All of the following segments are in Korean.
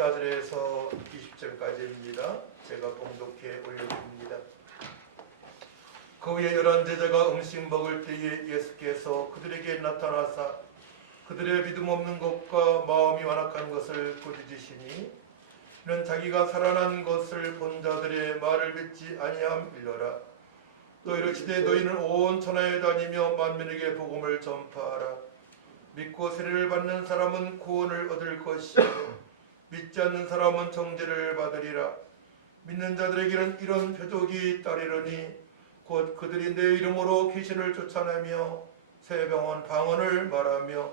14절에서 20절까지입니다. 제가 봉독해 올려드립니다. 그 후에 11 제자가 음식 먹을 때에 예수께서 그들에게 나타나사 그들의 믿음 없는 것과 마음이 완악한 것을 부르짖으시니 이는 자기가 살아난 것을 본 자들의 말을 믿지 아니함이러라. 또 이르시되 너희는 온 천하에 다니며 만민에게 복음을 전파하라. 믿고 세례를 받는 사람은 구원을 얻을 것이요 믿지 않는 사람은 정죄를 받으리라. 믿는 자들에게는 이런 표적이 따르리니 곧 그들이 내 이름으로 귀신을 쫓아내며 새 병원 방언을 말하며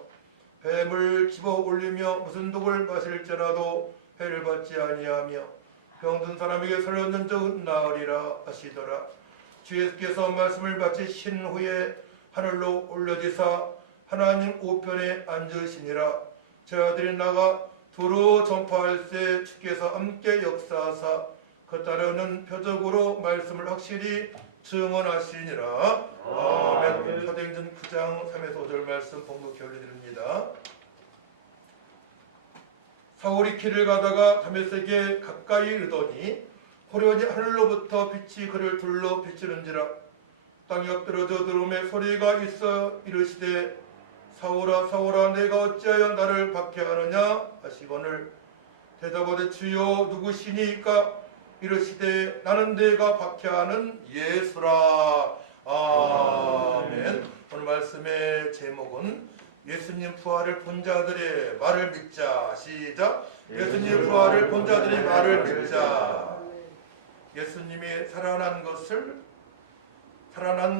뱀을 집어 올리며 무슨 독을 마실지라도 해를 받지 아니하며 병든 사람에게 손을 얹는 적은 나으리라 하시더라. 주 예수께서 말씀을 마치신 후에 하늘로 올려지사 하나님 우편에 앉으시니라. 제자들이 나가 도로 전파할세 주께서 함께 역사하사 그 따르는 표적으로 말씀을 확실히 증언하시니라. 아멘. 사도행전 9장 3에서 5절 말씀 봉독해 올려드립니다. 사울이 길을 가다가 다메섹에 가까이 이르더니 호련히 하늘로부터 빛이 그를 둘러 비추는지라. 땅이 엎드러져 들음에 소리가 있어 이르시되 사울아 사울아 내가 어찌하여 나를 박해하느냐 하시거늘 대답하되 주여 누구시니까 이르시되 나는 내가 박해하는 예수라. 아멘. 오늘 말씀의 제목은 예수님 부활을 본 자들의 말을 믿자. 시작. 예수님 부활을 본 자들의 말을 믿자. 예수님이 살아난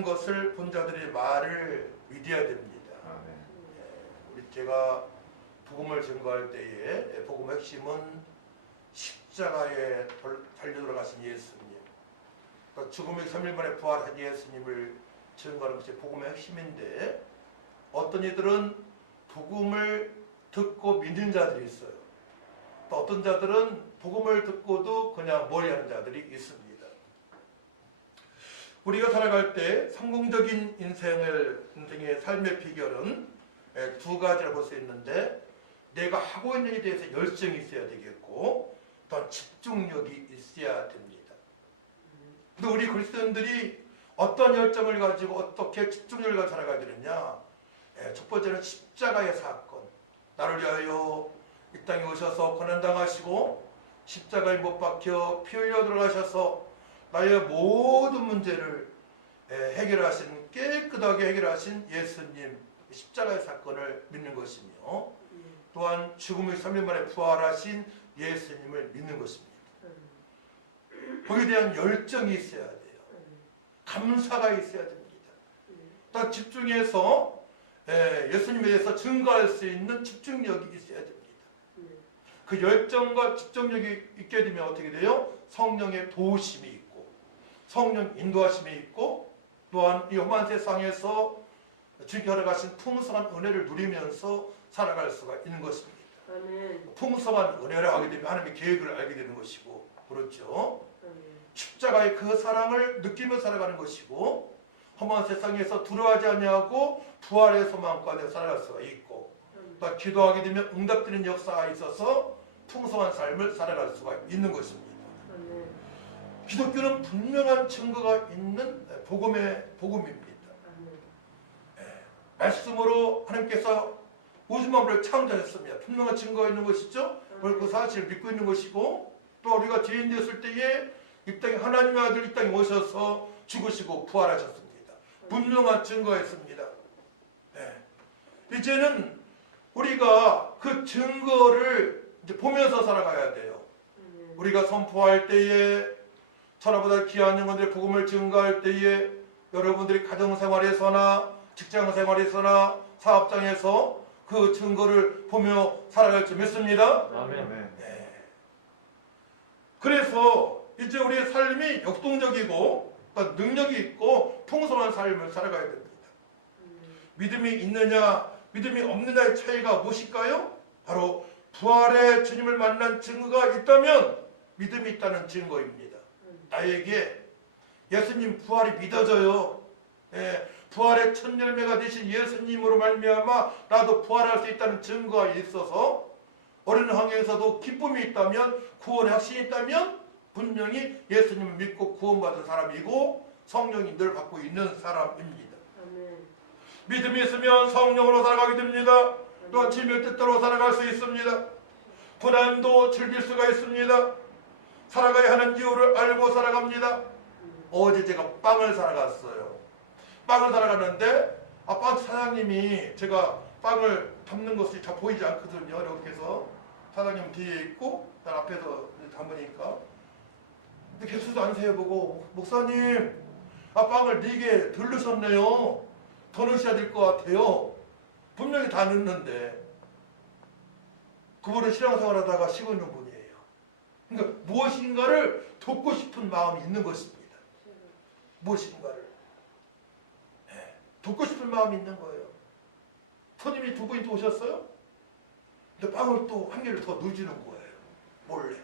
것을 본 자들의 말을 믿어야 됩니다. 제가 복음을 증거할 때에 복음의 핵심은 십자가에 달려 돌아가신 예수님, 그러니까 죽음의 3일 만에 부활한 예수님을 증거하는 것이 복음의 핵심인데 어떤 이들은 복음을 듣고 믿는 자들이 있어요. 또 어떤 자들은 복음을 듣고도 그냥 멀리하는 자들이 있습니다. 우리가 살아갈 때 성공적인 인생의 삶의 비결은 두 가지를 볼 수 있는데 내가 하고 있는 일에 대해서 열정이 있어야 되겠고 또한 집중력이 있어야 됩니다. 근데 우리 그리스도인들이 어떤 열정을 가지고 어떻게 집중력을 가지고 살아가야 되느냐. 첫 번째는 십자가의 사건. 나를 위하여 이 땅에 오셔서 고난당하시고 십자가에 못 박혀 피 흘려 들어가셔서 나의 모든 문제를 해결하신, 깨끗하게 해결하신 예수님 십자가의 사건을 믿는 것이며 또한 죽음의 3일 만에 부활하신 예수님을 믿는 것입니다. 거기에 대한 열정이 있어야 돼요. 감사가 있어야 됩니다. 또 집중해서 예수님에 대해서 증거할 수 있는 집중력이 있어야 됩니다. 그 열정과 집중력이 있게 되면 어떻게 돼요? 성령의 도우심이 있고 성령 인도하심이 있고 또한 이 험한 세상에서 주께 허락하신 풍성한 은혜를 누리면서 살아갈 수가 있는 것입니다. 아멘. 풍성한 은혜를 하게 되면 하나님의 계획을 알게 되는 것이고 그렇죠. 아멘. 십자가의 그 사랑을 느끼며 살아가는 것이고 험한 세상에서 두려워하지 아니하고 부활의 소망 가운데 살아갈 수가 있고 또 기도하게 되면 응답되는 역사가 있어서 풍성한 삶을 살아갈 수가 있는 것입니다. 아멘. 기독교는 분명한 증거가 있는 복음입니다. 말씀으로 하나님께서 우주 만물을 창조하셨습니다. 분명한 증거가 있는 것이죠. 그리고 그 사실을 믿고 있는 것이고 또 우리가 죄인 되었을 때에 이 땅에 하나님의 아들 이 땅에 오셔서 죽으시고 부활하셨습니다. 분명한 증거가 있습니다. 이제는 우리가 그 증거를 이제 보면서 살아가야 돼요. 우리가 선포할 때에 천하보다 귀한 영혼들의 복음을 증거할 때에 여러분들이 가정생활에서나 직장생활에서나 사업장에서 그 증거를 보며 살아갈 줄 믿습니다. 아멘. 그래서 이제 우리의 삶이 역동적이고 능력이 있고 풍성한 삶을 살아가야 됩니다. 믿음이 있느냐 믿음이 없느냐의 차이가 무엇일까요? 바로 부활의 주님을 만난 증거가 있다면 믿음이 있다는 증거입니다. 나에게 예수님 부활이 믿어져요. 부활의 첫 열매가 되신 예수님으로 말미암아 나도 부활할 수 있다는 증거가 있어서 어린 환경에서도 기쁨이 있다면, 구원의 확신이 있다면 분명히 예수님을 믿고 구원받은 사람이고 성령이 늘 갖고 있는 사람입니다. 믿음이 있으면 성령으로 살아가게 됩니다. 또한 주님의 뜻대로 살아갈 수 있습니다. 고난도 즐길 수가 있습니다. 살아가야 하는 이유를 알고 살아갑니다. 어제 제가 빵을 사러 갔어요. 빵을 사러 갔는데 빵 사장님이, 제가 빵을 담는 것이 잘 보이지 않거든요. 이렇게 해서 사장님 뒤에 있고 난 앞에서 담으니까 개수도 안 세어보고, 목사님 빵을 4개 덜 넣으셨네요. 더 넣으셔야 될 것 같아요. 분명히 다 넣는데. 그분은 신앙생활 하다가 식은 분이에요. 그러니까 무엇인가를 돕고 싶은 마음이 있는 것입니다. 무엇인가를 돕고 싶은 마음이 있는 거예요. 손님이 2분이 또 오셨어요. 근데 빵을 또 1개를 더 넣어주는 거예요. 몰래.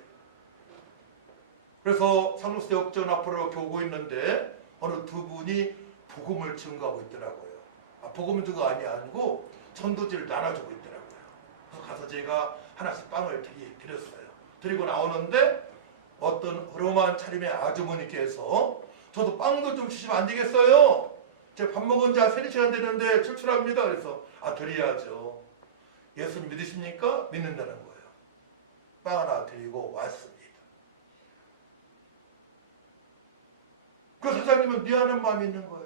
그래서 상록수대 역전 앞으로 이렇게 오고 있는데 어느 2분이 복음을 증거하고 있더라고요. 복음 증거 아니고 전도지를 나눠주고 있더라고요. 그래서 가서 제가 하나씩 빵을 드렸어요. 드리고 나오는데 어떤 어마어마한 차림의 아주머니께서 저도 빵도 좀 주시면 안 되겠어요? 제가 밥 먹은 지 한 3-4시간 되는데 출출합니다. 그래서 드려야죠. 예수님 믿으십니까? 믿는다는 거예요. 빵 하나 드리고 왔습니다. 그 사장님은 미안한 마음이 있는 거예요.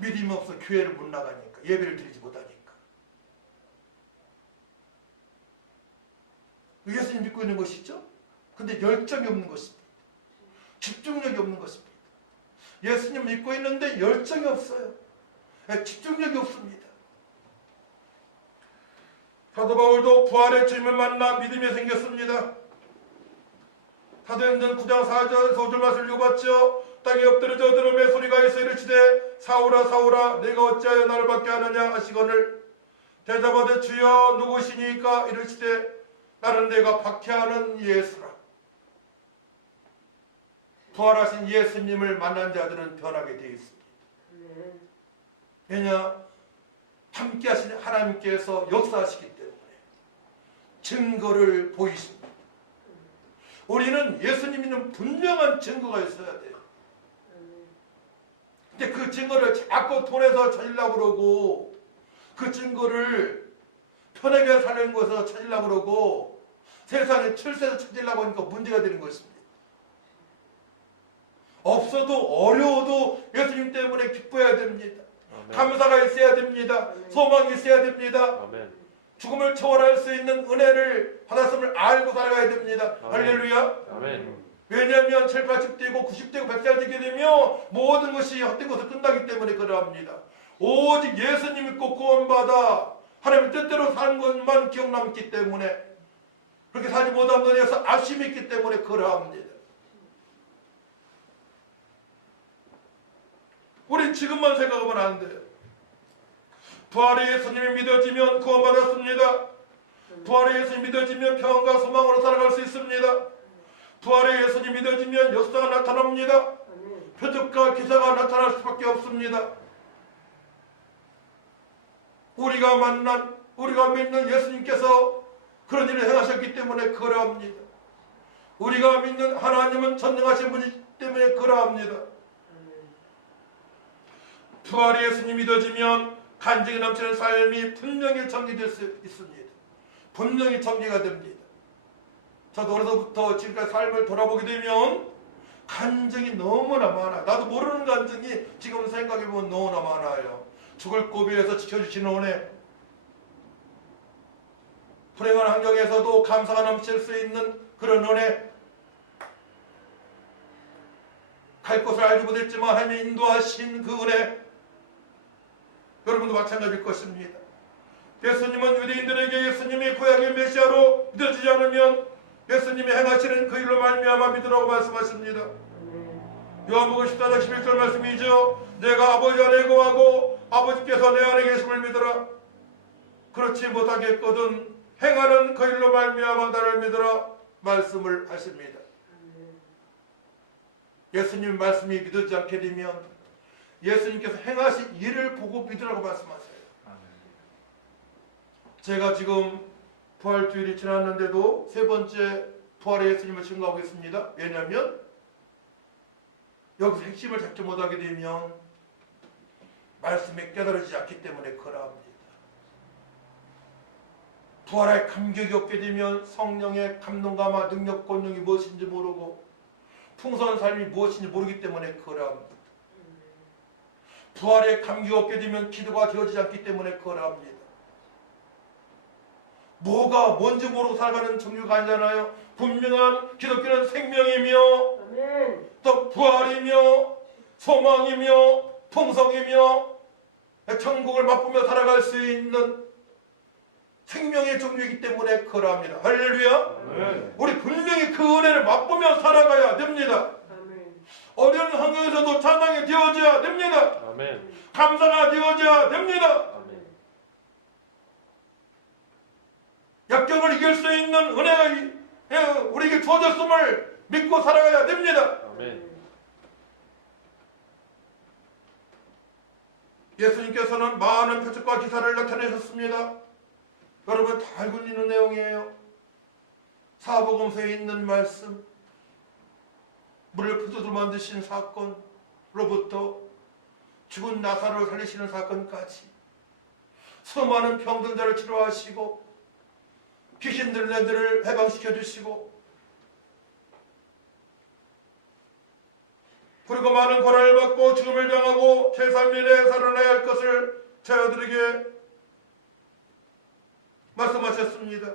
믿음이 없어 교회를 못 나가니까, 예배를 드리지 못하니까. 예수님 믿고 있는 것이죠? 근데 열정이 없는 것입니다. 집중력이 없는 것입니다. 예수님 믿고 있는데 열정이 없어요. 집중력이 없습니다. 사도 바울도 부활의 주님을 만나 믿음이 생겼습니다. 사도행전 9장 4절 5절 말씀을 읽어봤죠. 땅에 엎드려져 들음에 소리가 있어 이르시되 사울아 사울아 내가 어찌하여 나를 받게 하느냐 하시거늘 대답하되 주여 누구시니까 이르시되 나는 내가 박해하는 예수라. 부활하신 예수님을 만난 자들은 변하게 되어 있습니다. 왜냐? 함께 하신 하나님께서 역사하시기 때문에 증거를 보이십니다. 우리는 예수님이는 분명한 증거가 있어야 돼요. 근데 그 증거를 자꾸 돈에서 찾으려고 그러고, 그 증거를 편하게 사는 곳에서 찾으려고 그러고, 세상의 출세에서 찾으려고 하니까 문제가 되는 것입니다. 없어도 어려워도 예수님 때문에 기뻐해야 됩니다. 아멘. 감사가 있어야 됩니다. 아멘. 소망이 있어야 됩니다. 아멘. 죽음을 초월할 수 있는 은혜를 받았음을 알고 살아가야 됩니다. 아멘. 할렐루야. 아멘. 왜냐하면 7, 80대고 90대고 100살 되게 되면 모든 것이 헛된 것으로 끝나기 때문에 그러합니다. 오직 예수님 믿고 구원받아 하나님의 뜻대로 사는 것만 기억 남기 때문에, 그렇게 살지 못한 것에 대해서 아쉬움이 있기 때문에 그러합니다. 우린 지금만 생각하면 안 돼요. 부활의 예수님이 믿어지면 구원받았습니다. 부활의 예수님이 믿어지면 평안과 소망으로 살아갈 수 있습니다. 부활의 예수님이 믿어지면 역사가 나타납니다. 표적과 기사가 나타날 수밖에 없습니다. 우리가 믿는 예수님께서 그런 일을 행하셨기 때문에 그러합니다. 우리가 믿는 하나님은 전능하신 분이기 때문에 그러합니다. 부활의 예수님이 믿어지면 간증이 넘치는 삶이 분명히 전개될 수 있습니다. 분명히 전개가 됩니다. 저도 어려서부터 지금까지 삶을 돌아보게 되면 간증이 너무나 많아요. 나도 모르는 간증이 지금 생각해보면 너무나 많아요. 죽을 고비에서 지켜주시는 은혜, 불행한 환경에서도 감사가 넘칠 수 있는 그런 은혜, 갈 곳을 알지 못했지만 하나님이 인도하신 그 은혜, 여러분도 마찬가지일 것입니다. 예수님은 유대인들에게 예수님이 구약의 메시아로 믿어지지 않으면 예수님이 행하시는 그 일로 말미암아 믿으라고 말씀하십니다. 요한복음 14장 11절 말씀이죠. 내가 아버지 안에 거하고 아버지께서 내 안에 계심을 믿으라. 그렇지 못하겠거든 행하는 그 일로 말미암아 나를 믿으라 말씀을 하십니다. 예수님 말씀이 믿어지지 않게 되면 예수님께서 행하신 일을 보고 믿으라고 말씀하세요. 제가 지금 부활주일이 지났는데도 세 번째 부활의 예수님을 증거하고 있습니다. 왜냐하면 여기서 핵심을 잡지 못하게 되면 말씀이 깨달아지지 않기 때문에 그러합니다. 부활의 감격이 없게 되면 성령의 감동감과 능력, 권능이 무엇인지 모르고 풍성한 삶이 무엇인지 모르기 때문에 그러합니다. 부활의 감격이 없게 되면 기도가 되어지지 않기 때문에 그러합니다. 뭐가 뭔지 모르고 살아가는 종류가 아니잖아요. 분명한 기독교는 생명이며 아멘. 또 부활이며 소망이며 풍성이며 천국을 맛보며 살아갈 수 있는 생명의 종류이기 때문에 그러합니다. 할렐루야. 네. 우리 분명히 그 은혜를 맛보며 살아가야 됩니다. 아멘. 어려운 환경에서도 찬양이 되어져야 됩니다. 아멘. 감사가 되어져야 됩니다. 아멘. 역경을 이길 수 있는 은혜가 우리에게 주어졌음을 믿고 살아가야 됩니다. 아멘. 예수님께서는 많은 표적과 기사를 나타내셨습니다. 여러분 다 알고 있는 내용이에요. 사복음서에 있는 말씀, 물을 포도주로 만드신 사건로부터 죽은 나사로를 살리시는 사건까지 수많은 병든 자를 치료하시고 귀신 들린 애들을 해방시켜 주시고 그리고 많은 고난을 받고 죽음을 당하고 제3일에 살아나야 할 것을 저희들에게 말씀하셨습니다.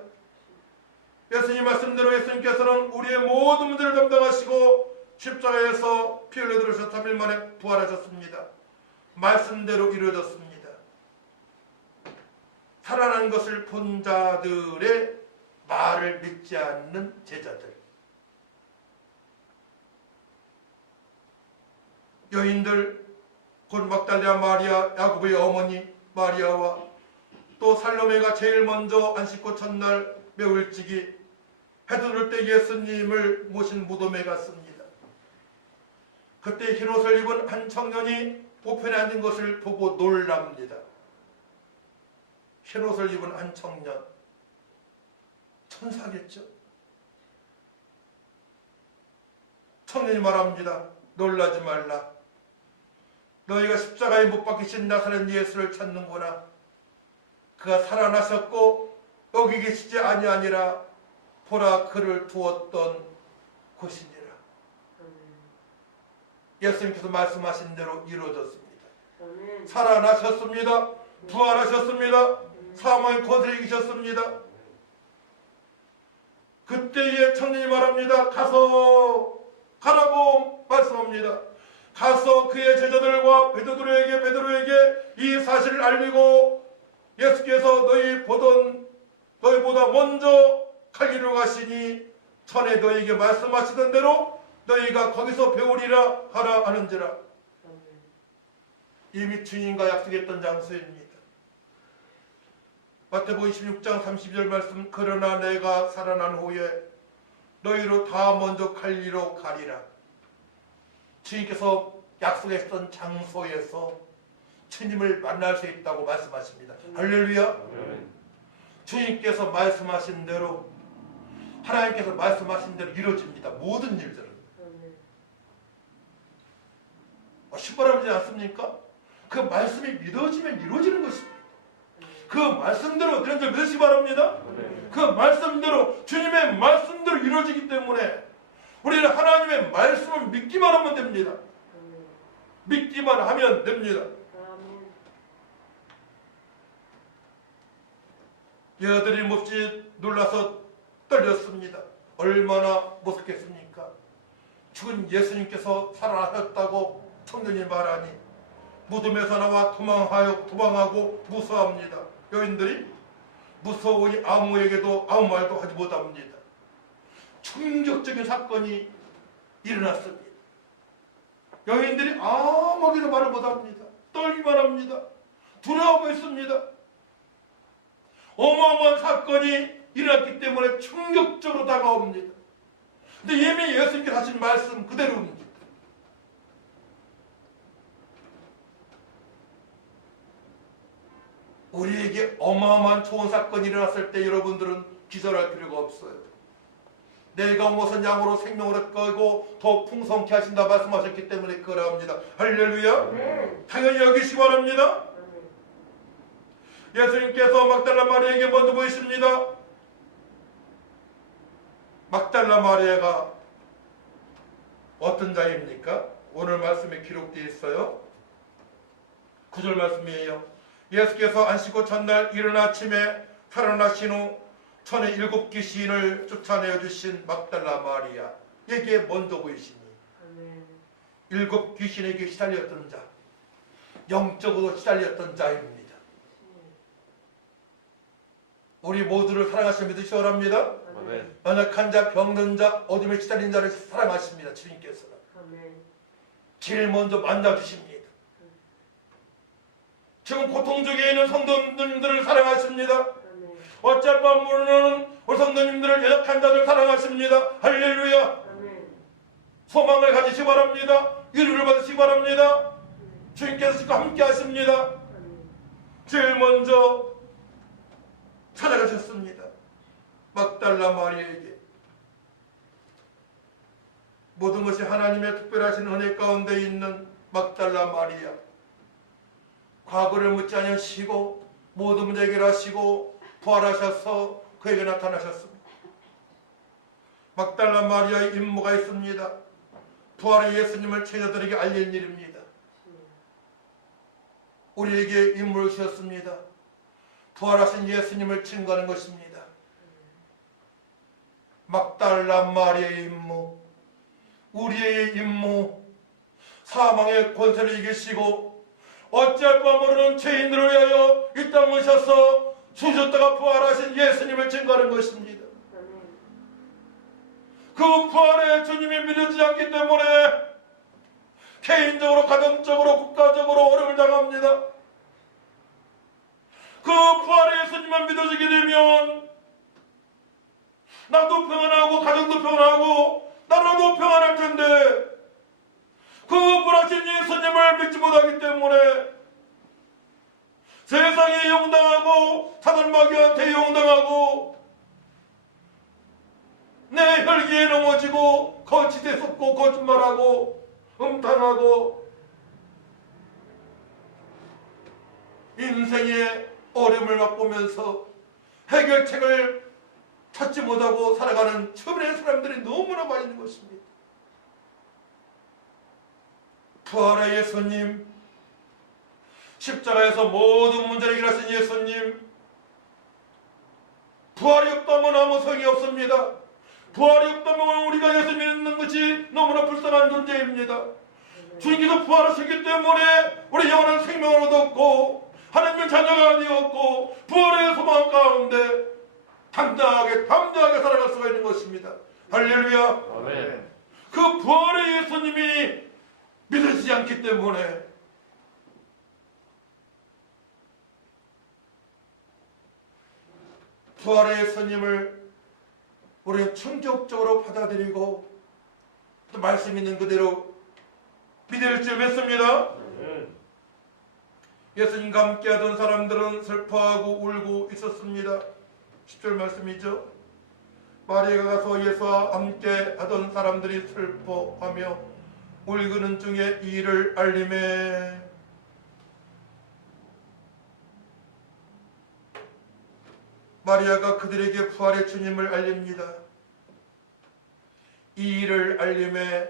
예수님 말씀대로 예수님께서는 우리의 모든 문제를 담당하시고 십자가에서 피 흘려 들으셔 3일 만에 부활하셨습니다. 말씀대로 이루어졌습니다. 살아난 것을 본 자들의 말을 믿지 않는 제자들, 여인들, 곧 막달리아 마리아, 야고보의 어머니 마리아와 또 살로메가 제일 먼저 안 씻고 첫날 매우 일찍이 해돋을 때 예수님을 모신 무덤에 갔습니다. 그때 흰옷을 입은 한 청년이 보편에 앉은 것을 보고 놀랍니다. 흰옷을 입은 한 청년, 천사겠죠. 청년이 말합니다. 놀라지 말라. 너희가 십자가에 못 박히신 나사렛 예수를 찾는구나. 그가 살아나셨고 여기 계시지 아니하니라. 보라 그를 두었던 곳이니라. 예수님께서 말씀하신 대로 이루어졌습니다. 살아나셨습니다. 부활하셨습니다. 사망의 권세를 이기셨습니다. 그때에 청년이 말합니다. 가라고 말씀합니다. 가서 그의 제자들과 베드로에게 이 사실을 알리고 예수께서 너희보다 먼저 갈리로 가시니 전에 너희에게 말씀하시던 대로 너희가 거기서 배우리라 하라 하는지라. 이미 주님과 약속했던 장소입니다. 마태복음 26장 32절 말씀, 그러나 내가 살아난 후에 너희로 다 먼저 갈리로 가리라. 주님께서 약속했던 장소에서 주님을 만날 수 있다고 말씀하십니다. 할렐루야. 주님께서 말씀하신 대로, 하나님께서 말씀하신 대로 이루어집니다. 모든 일들은. 신바람이지 않습니까? 그 말씀이 믿어지면 이루어지는 것입니다. 그 말씀대로 여러분들 믿으시기 바랍니다. 그 말씀대로, 주님의 말씀대로 이루어지기 때문에 우리는 하나님의 말씀을 믿기만 하면 됩니다. 믿기만 하면 됩니다. 여자들이 몹시 놀라서 떨렸습니다. 얼마나 무섭겠습니까? 죽은 예수님께서 살아나셨다고 청년이 말하니 무덤에서 나와 도망하고 무서워합니다. 여인들이 무서우니 아무에게도 아무 말도 하지 못합니다. 충격적인 사건이 일어났습니다. 여인들이 아무에게도 말을 못합니다. 떨기만 합니다. 두려워하고 있습니다. 어마어마한 사건이 일어났기 때문에 충격적으로 다가옵니다. 근데 이미 예수님께서 하신 말씀 그대로입니다. 우리에게 어마어마한 좋은 사건이 일어났을 때 여러분들은 기절할 필요가 없어요. 내가 온 것은 양으로 생명으로 끌고 더 풍성케 하신다 말씀하셨기 때문에 그러합니다. 할렐루야. 당연히 여기시기 바랍니다. 예수님께서 막달라 마리아에게 먼저 보이십니다. 막달라 마리아가 어떤 자입니까? 오늘 말씀에 기록되어 있어요. 9절 말씀이에요. 예수께서 안식구 첫날 이른 아침에 살아나신 후 천의 7귀신을 쫓아내어 주신 막달라 마리아에게 먼저 보이시니 7귀신에게 시달렸던 자, 영적으로 시달렸던 자입니다. 우리 모두를 사랑하시며 믿으시기 바랍니다. 연약한 자, 병든 자, 어둠에 시달린 자를 사랑하십니다. 주님께서는 제일 먼저 만나주십니다. 지금 고통 중에 있는 성도님들을 사랑하십니다. 어쩔 바 모르는 우리 성도님들을 연약한 자들 사랑하십니다. 할렐루야. 소망을 가지시기 바랍니다. 위로를 받으시기 바랍니다. 주님께서 지금 함께 하십니다. 제일 먼저 찾아가셨습니다. 막달라 마리아에게. 모든 것이 하나님의 특별하신 은혜 가운데 있는 막달라 마리아. 과거를 묻지 않으시고 모든 문제 해결하시고 부활하셔서 그에게 나타나셨습니다. 막달라 마리아의 임무가 있습니다. 부활의 예수님을 제자들에게 알릴 일입니다. 우리에게 임무를 주셨습니다. 부활하신 예수님을 증거하는 것입니다. 막달라 마리아의 임무, 우리의 임무, 사망의 권세를 이기시고 어찌할 바 모르는 죄인들을 위하여 이 땅에 오셔서 죽으셨다가 부활하신 예수님을 증거하는 것입니다. 그 부활의 주님이 믿어지지 않기 때문에 개인적으로, 가정적으로, 국가적으로 어려움을 당합니다. 그 부활의 예수님만 믿어지게 되면 나도 평안하고 가정도 평안하고 나라도 평안할 텐데 그 부활하신 예수님을 믿지 못하기 때문에 세상에 용당하고 사단마귀한테 용당하고 내 혈기에 넘어지고 거짓에 속고 거짓말하고 음탕하고 인생의 어려움을 맛보면서 해결책을 찾지 못하고 살아가는 주변의 사람들이 너무나 많이 있는 것입니다. 부활의 예수님, 십자가에서 모든 문제를 해결하신 예수님, 부활이 없다면 아무 소용이 없습니다. 부활이 없다면 우리가 예수 믿는 것이 너무나 불쌍한 존재입니다. 주님께서 부활하셨기 때문에 우리 영원한 생명을 얻었고 하나님의 자녀가 되었고 부활의 소망 가운데 당당하게 살아갈 수가 있는 것입니다. 할렐루야. 아멘. 그 부활의 예수님이 믿어지지 않기 때문에 부활의 예수님을 우리는 충격적으로 받아들이고 또 말씀 있는 그대로 믿을 줄 믿습니다. 예수님과 함께하던 사람들은 슬퍼하고 울고 있었습니다. 10절 말씀이죠. 마리아가 가서 예수와 함께하던 사람들이 슬퍼하며 울고는 중에 이 일을 알림해 마리아가 그들에게 부활의 주님을 알립니다. 이 일을 알림해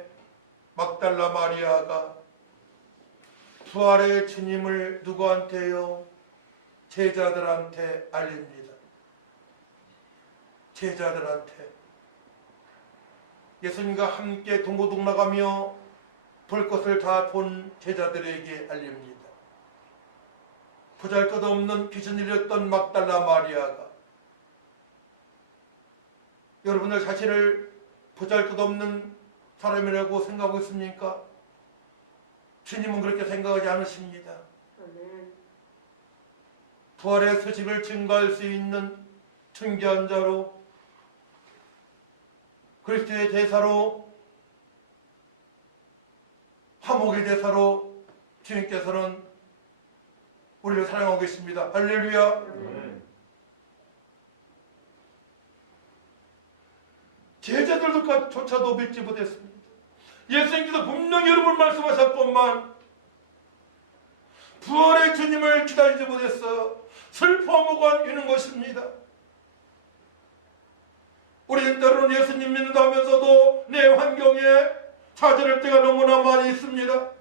막달라 마리아가 부활의 주님을 누구한테요? 제자들한테 알립니다. 제자들한테. 예수님과 함께 동고동락하며 볼 것을 다 본 제자들에게 알립니다. 보잘것없는 귀신 들렸던 막달라 마리아가 여러분들 자신을 보잘것없는 사람이라고 생각하고 있습니까? 주님은 그렇게 생각하지 않으십니다. 부활의 소식을 증거할 수 있는 존귀한 자로 그리스도의 대사로 화목의 대사로 주님께서는 우리를 사랑하고 계십니다. 할렐루야. 제자들조차도 믿지 못했습니다. 예수님께서 분명히 여러분 말씀하셨건만 부활의 주님을 기다리지 못했어 슬퍼하고 있는 것입니다. 우리는 때로는 예수님 믿는다 하면서도 내 환경에 좌절할 때가 너무나 많이 있습니다.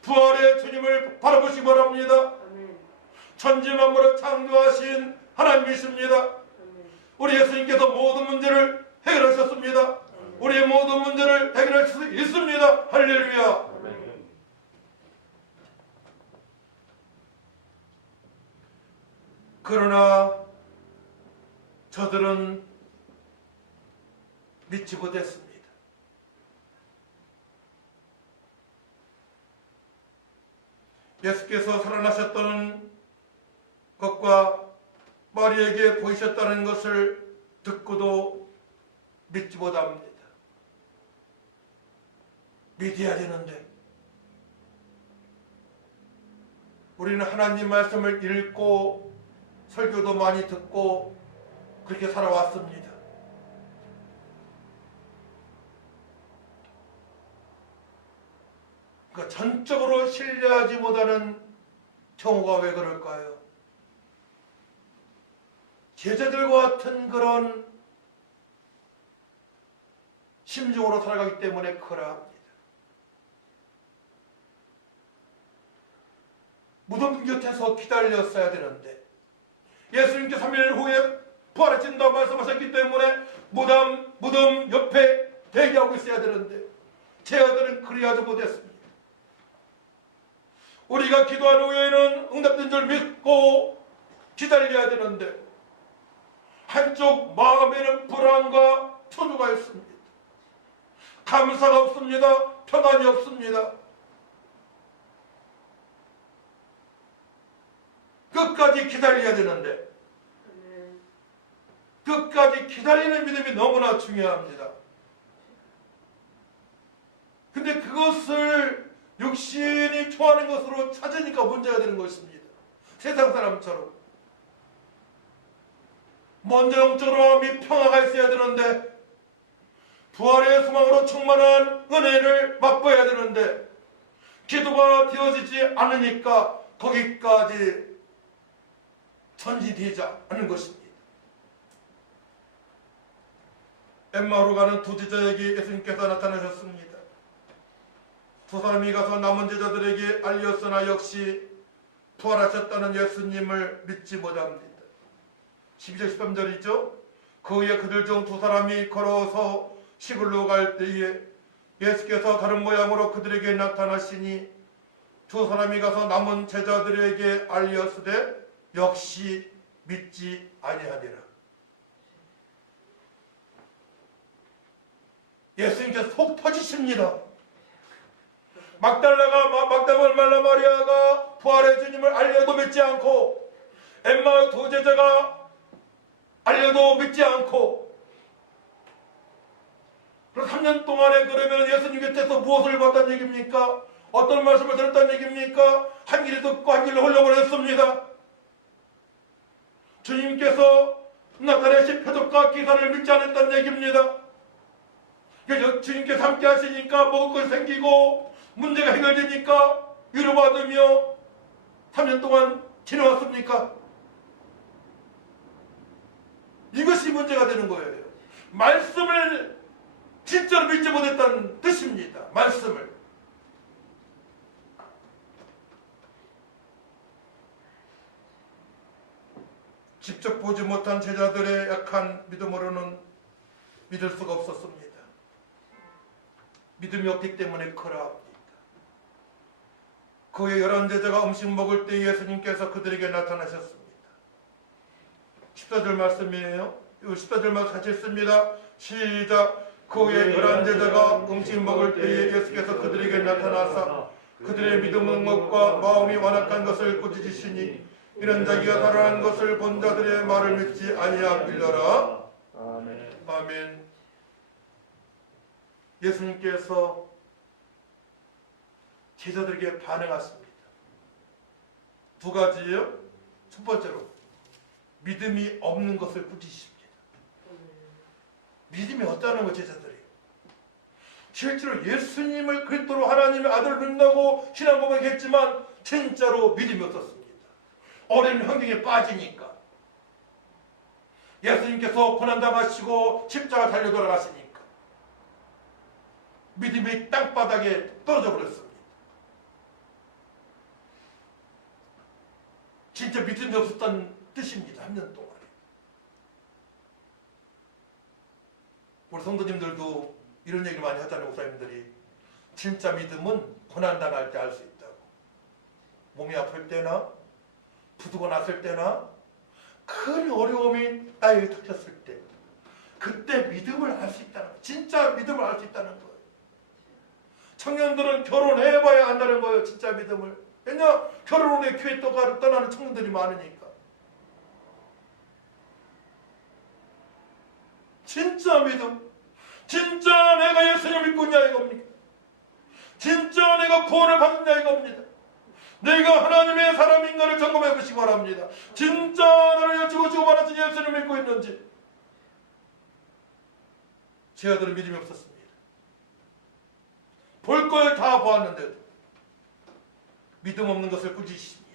부활의 주님을 바라보시기 바랍니다. 천지 만물을 창조하신 하나님이십니다. 우리 예수님께서 모든 문제를 해결하셨습니다. 우리의 모든 문제를 해결할 수 있습니다. 할렐루야. 그러나 저들은 믿지 못했습니다. 예수께서 살아나셨다는 것과 마리아에게 보이셨다는 것을 듣고도 믿지 못합니다. 믿어야 되는데 우리는 하나님 말씀을 읽고 설교도 많이 듣고 그렇게 살아왔습니다. 그러니까 전적으로 신뢰하지 못하는 경우가 왜 그럴까요? 제자들과 같은 그런 심정으로 살아가기 때문에 그러합니다. 무덤 곁에서 기다렸어야 되는데 예수님께 3일 후에 부활하신다고 말씀하셨기 때문에 무덤 옆에 대기하고 있어야 되는데 제자들은 그리하지 못했습니다. 우리가 기도한 후에는 응답된 줄 믿고 기다려야 되는데 한쪽 마음에는 불안과 초조가 있습니다. 감사가 없습니다. 평안이 없습니다. 끝까지 기다려야 되는데 끝까지 기다리는 믿음이 너무나 중요합니다. 근데 그것을 육신이 좋아하는 것으로 찾으니까 문제가 되는 것입니다. 세상 사람처럼 먼저 영적으로 마음이 평화가 있어야 되는데 부활의 소망으로 충만한 은혜를 맛봐야 되는데 기도가 되어지지 않으니까 거기까지 전진되지 않는 것입니다. 엠마오로 가는 두 제자에게 예수님께서 나타나셨습니다. 두 사람이 가서 남은 제자들에게 알렸으나 역시 부활하셨다는 예수님을 믿지 못합니다. 12절 13절이죠. 그 후에 그들 중 두 사람이 걸어서 시골로 갈 때에 예수께서 다른 모양으로 그들에게 나타나시니 두 사람이 가서 남은 제자들에게 알렸으되 역시 믿지 아니하니라. 예수님께서 속 터지십니다. 막달라 마리아가 부활의 주님을 알려도 믿지 않고 엠마오 두 제자가 알려도 믿지 않고 그럼 3년 동안에 그러면 예수님 곁에서 무엇을 봤다는 얘기입니까? 어떤 말씀을 들었다는 얘기입니까? 한 길을 듣고 한 길로 흘러버렸습니다. 주님께서 나타내신 표적과 기사를 믿지 않았다는 얘기입니다. 그래서 주님께서 함께 하시니까 먹을 것이 생기고 문제가 해결되니까 위로받으며 3년 동안 지내왔습니까? 이것이 문제가 되는 거예요. 말씀을 진짜로 믿지 못했다는 뜻입니다. 말씀을. 직접 보지 못한 제자들의 약한 믿음으로는 믿을 수가 없었습니다. 믿음이 없기 때문에 그러합니다. 그 후에 11제자가 음식 먹을 때 예수님께서 그들에게 나타나셨습니다. 14절 말씀이에요. 14절 말씀 같이 읽습니다. 시작. 그 후에 11제자가 음식 먹을 때에 예수께서 그들에게 나타나사 그들의 믿음은 것과 마음이 완악한 것을 꾸짖으시니 이는 자기가 살아난 것을 본 자들의 말을 믿지 아니하길러라. 아멘. 아멘. 예수님께서 제자들에게 반응하십니다. 두 가지요. 첫 번째로 믿음이 없는 것을 꾸짖으십니다. 믿음이 없다는 거 제자들이. 실제로 예수님을 그리스도로 하나님의 아들을 믿는다고 신앙 고백했지만 진짜로 믿음이 없었습니다. 어려운 환경에 빠지니까. 예수님께서 고난당하시고 십자가 달려 돌아가시니까 믿음이 땅바닥에 떨어져 버렸습니다. 진짜 믿음이 없었다는 뜻입니다. 한 년 동안에. 우리 성도님들도 이런 얘기를 많이 하잖아요. 목사님들이. 진짜 믿음은 고난당할 때 알 수 있다고. 몸이 아플 때나 부두고 났을 때나 큰 어려움이 나에게 닥쳤을 때 그때 믿음을 알 수 있다는 거예요. 진짜 믿음을 알 수 있다는 거예요. 청년들은 결혼해봐야 안다는 거예요. 진짜 믿음을. 왜냐? 결혼 후에 교회 떠나는 청년들이 많으니까. 진짜 믿음. 진짜 내가 예수님을 믿고 있냐 이겁니까? 진짜 내가 구원을 받느냐 이겁니다. 내가 하나님의 사람인가를 점검해 보시기 바랍니다. 진짜 나를 죽어주고 말하신 예수님을 믿고 있는지. 제 아들은 믿음이 없었습니다. 볼 걸 다 보았는데도 믿음 없는 것을 꾸짖습니다.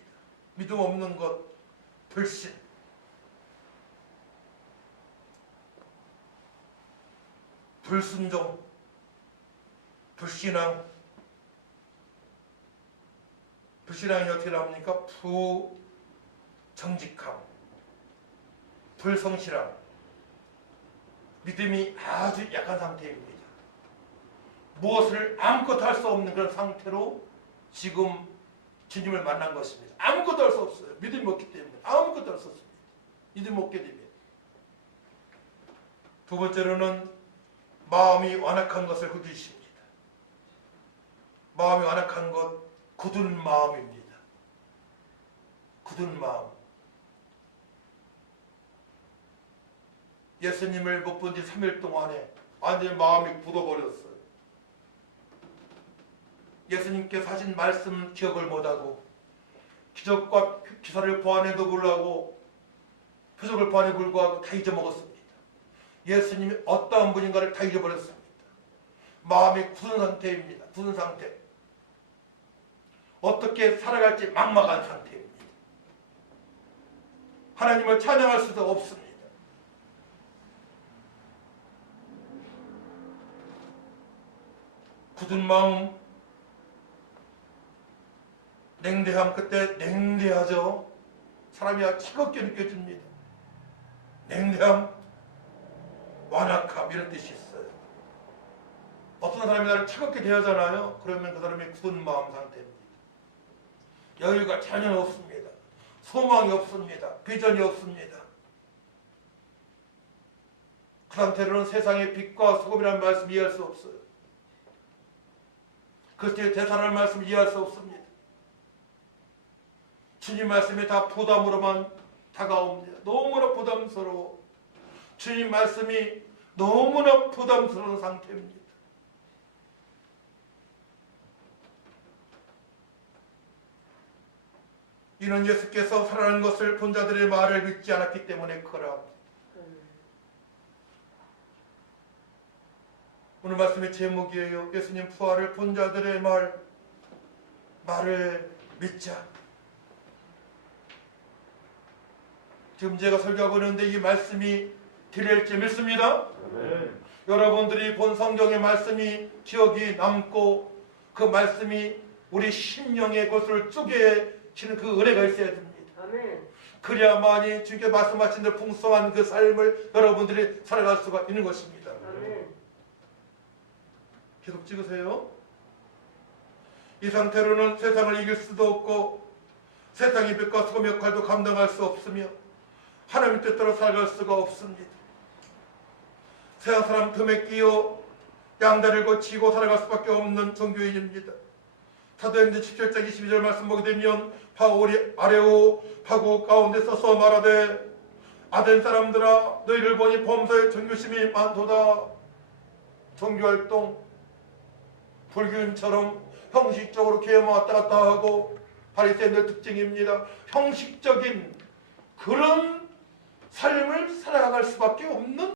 믿음 없는 것, 불신. 불순종, 불신앙. 불신앙이 어떻게 나옵니까? 부정직함, 불성실함, 믿음이 아주 약한 상태입니다. 무엇을 아무것도 할 수 없는 그런 상태로 지금 주님을 만난 것입니다. 아무것도 할 수 없어요. 믿음이 없기 때문에 아무것도 할 수 없습니다. 믿음이 없게 되면. 두 번째로는 마음이 완악한 것을 꾸짖습니다. 마음이 완악한 것, 굳은 마음입니다. 굳은 마음. 예수님을 못 본 지 3일 동안에 완전히 마음이 굳어버렸어요. 예수님께서 하신 말씀 기억을 못하고 기적과 기사를 보아내도 불구하고 표적을 보아내도 불구하고 다 잊어먹었습니다. 예수님이 어떠한 분인가를 다 잊어버렸습니다. 마음이 굳은 상태입니다. 굳은 상태. 어떻게 살아갈지 막막한 상태입니다. 하나님을 찬양할 수도 없습니다. 굳은 마음, 냉대함. 그때 냉대하죠. 사람이 차갑게 느껴집니다. 냉대함, 완악함 이런 뜻이 있어요. 어떤 사람이 나를 차갑게 대하잖아요. 그러면 그 사람이 굳은 마음 상태입니다. 여유가 전혀 없습니다. 소망이 없습니다. 비전이 없습니다. 그 상태로는 세상의 빛과 소금이라는 말씀 이해할 수 없어요. 그리스도의 대사라는 말씀 이해할 수 없습니다. 주님 말씀이 다 부담으로만 다가옵니다. 너무나 부담스러워. 주님 말씀이 너무나 부담스러운 상태입니다. 이는 예수께서 살아난 것을 본 자들의 말을 믿지 않았기 때문에 그러합니다. 오늘 말씀의 제목이에요. 예수님 부활을 본 자들의 말을 믿자. 지금 제가 설교하고 있는데 이 말씀이 들릴지 믿습니다. 여러분들이 본 성경의 말씀이 기억이 남고 그 말씀이 우리 심령의 것을 쪼개치는 그 은혜가 있어야 됩니다. 아멘. 그래야만이 주님께 말씀하신 대로 풍성한 그 삶을 여러분들이 살아갈 수가 있는 것입니다. 아멘. 계속 찍으세요. 이 상태로는 세상을 이길 수도 없고 세상의 빛과 소금 역할도 감당할 수 없으며 하나님 뜻대로 살아갈 수가 없습니다. 세상 사람 틈에 끼어 양다리를 거치고 살아갈 수밖에 없는 종교인입니다. 사도행전 17장 22절 말씀 보게 되면 바울이 아레오 파고 가운데 서서 말하되 아덴 사람들아 너희를 보니 범사에 종교심이 많도다. 종교활동 불교인처럼 형식적으로 교회만 왔다 갔다 하고 바리새인들 특징입니다. 형식적인 그런 삶을 살아갈 수밖에 없는